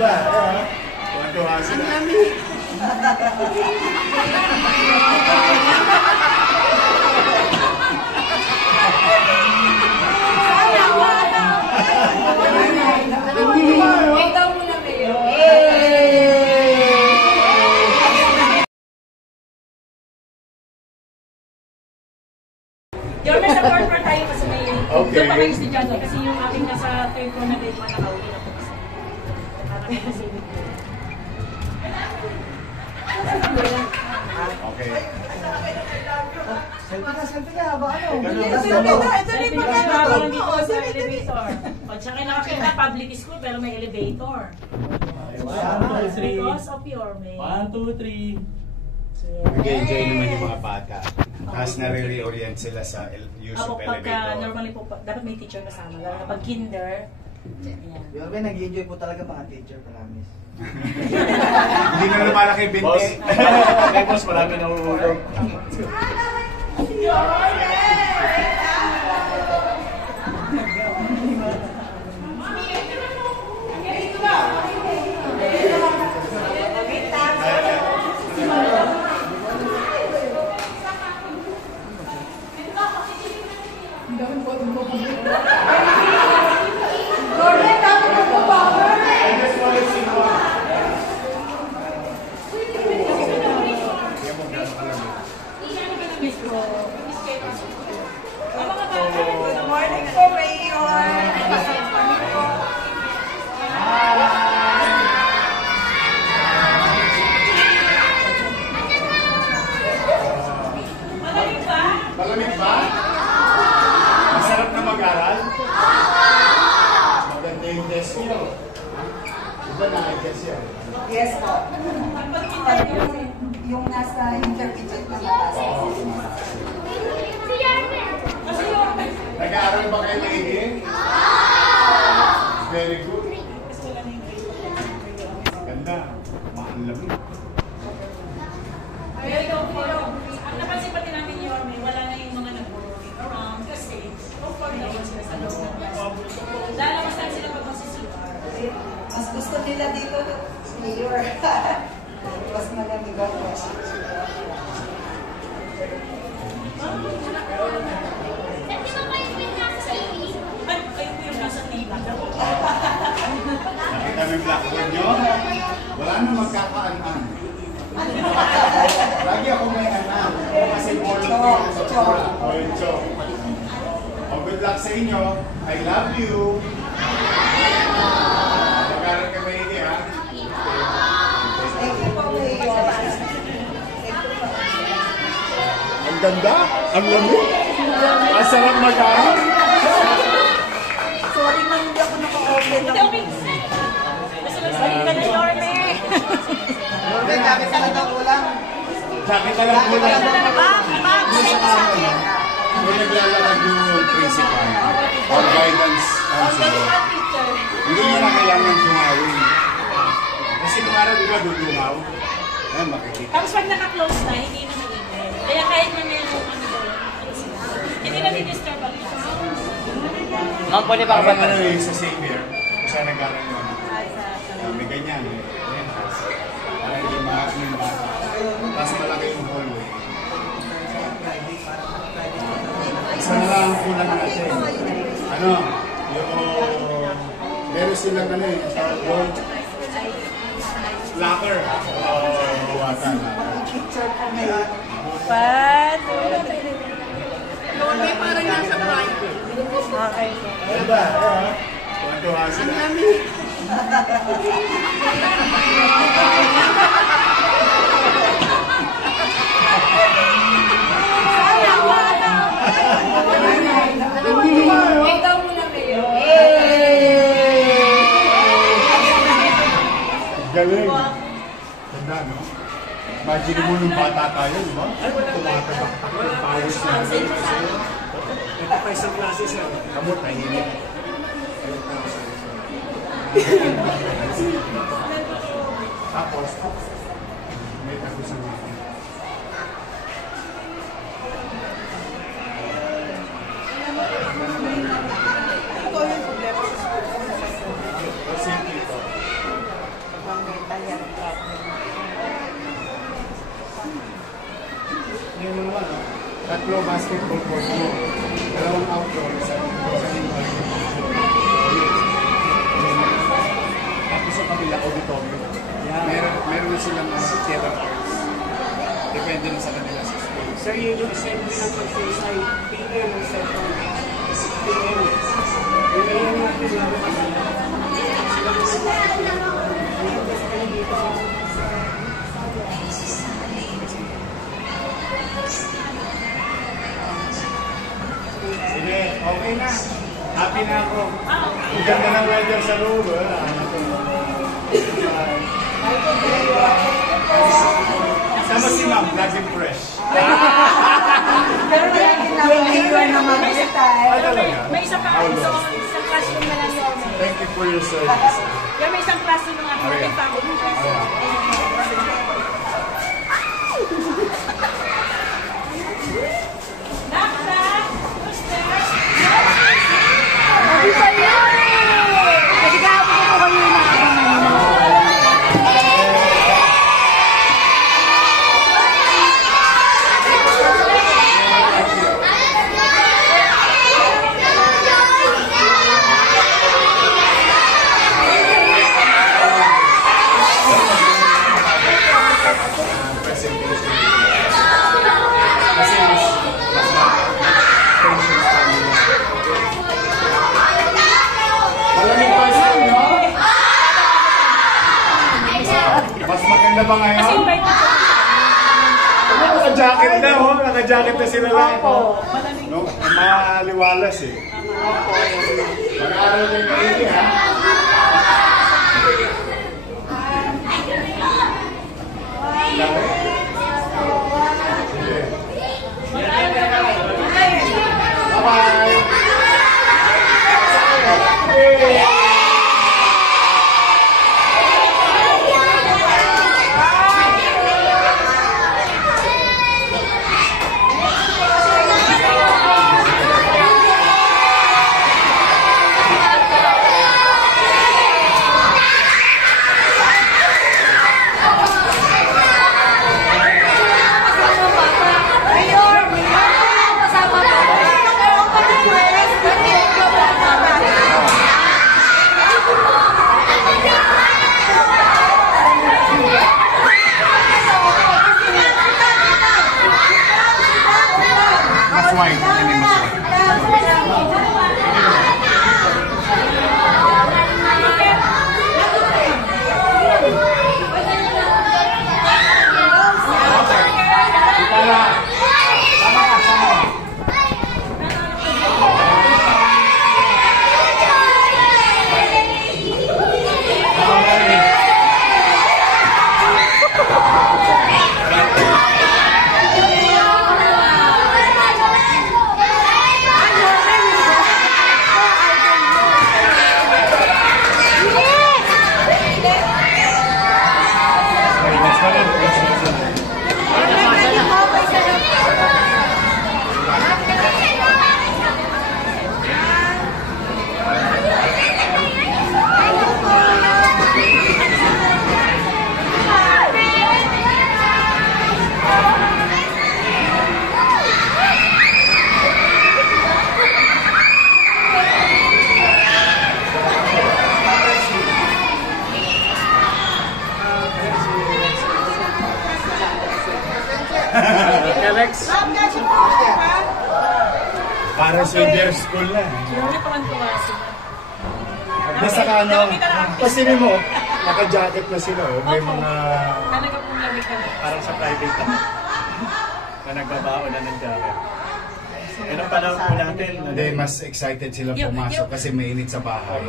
ba? Tuwa-tuwa sila. Ang lamig. Ikaw muna kayo. Diyan may sa fourth floor tayo kasi may okay. Doon pa kayo estudyante kasi yung ating nasa third floor na grade 1 nakauwi na po kasi. Okay. Selfie ka ba? Ano? Ito na yung pagkakataon mo. Sa elevator. O, tsaka nakakita public school pero may elevator. 1, 2, 3. Because of your may... 1, 2, 3. Nag-enjoy naman yung mga bata. Tapos nare-reorient sila sa use of Pagka elevator. normally po, dapat may teacher kasama. Lalo na pag kinder. Ayan. Yorme, nag-enjoy po talaga mga teacher, promise. Hindi na lumalaki Boss, 20. okay boss, marami na uhulog. Good morning po, Mayor. Malamig ba? Masarap na mag-aral? Maganda yung desk niyo. Diba na-guess yun? Yes po. Yung nasa interview check na labas. Nag-aaral ba kayo maigi? Very good. Ganda. Maanlamig. Ang napansin pati namin yun, wala na yung mga nag-rolling around kasi comfort naman sila sa loob ng class. Lalamas lang sila pag magsisipar. Mas gusto nila dito, Mayor. Mas malamig ako. Kayo po yung nasa table. Nakita mo yung blackboard nyo? Wala na magkakaanan. Lagi ako may anak. Kasi more sa tsura. O yung chok. O good luck sa inyo. I love you. Mag-aaral ka maigi ha? Thank you po, Mayor. Ang ganda. Ang lamig. Ang sarap mag-aaral. Sorry na hindi ako naka-open. Balik ka na, Yorme! Yorme, gamit ka lang ng ulang. Sakit na lang kulang. Ma'am, send sa akin. Kung naglalakad yung principal or guidance counselor, hindi nyo na kailangan tumawin. Kasi kung araw di ba dudumaw, ayan makikita. Tapos pag naka-close na, hindi na maingay. Kaya kahit na meron ano doon, hindi na di-disturb ang isa. Ma'am, pwede ba Parang ano yung sa Xavier, kung saan nag-aaral yun. May ganyan eh. Para hindi maas yung bata. Tapos malaki yung hallway. Isa na lang ang kulang natin. Ano? Yung... Meron silang ano eh. Gold locker. Buwatan. Picture po, Mayor. Yorme, parang nasa private. Okay. Ano ba? Tuwa-tuwa sila. Ang lamig. Ikaw muna kayo. Galing. Ganda, no? Imagine mo nung bata tayo, di ba? Tumatabak yung pawis natin. Ito pa isang klase sir. Kamot, tahimik. Tapos, may tapos ang natin. Ito yung problema sa school. Kasi ito, mo naman. Tatlo basketball court mo. Dalawang outdoor, isang indoor. Tapos sa kabila, auditorium. Meron na silang theater arts. Depende na sa kanila sa school. Sir, yun yung assembly ng pag-say PM ng second. PM. Yung ngayon natin lalo kasi. Sige, okay na. Happy na ako. Ang ganda ng weather sa loob. Sama si ma'am, laging fresh. Pero lagi nakaiwan na mag-kita May isang isang classroom na lang yung Thank you for your service. may isang classroom ng ating family. Mas maganda pa ngayon? Kasi invite ko. Naka-jacket na, oh. Naka-jacket na sila lang. No? Maliwalas eh. Mag-aaral na yung maigi, ha? Bye-bye! Mas white, ini mas white. Alex. Para sa their school na. Yung tuwan-tuwa sila. Basta ka ano, kasi mo, naka-jacket na sila. Oh. May mga... Talaga pong lamig ka na. Parang sa private ako. Na nagbabaon na ng jacket. Yan ang panahon po natin. Hindi, mas excited sila pumasok kasi mainit sa bahay.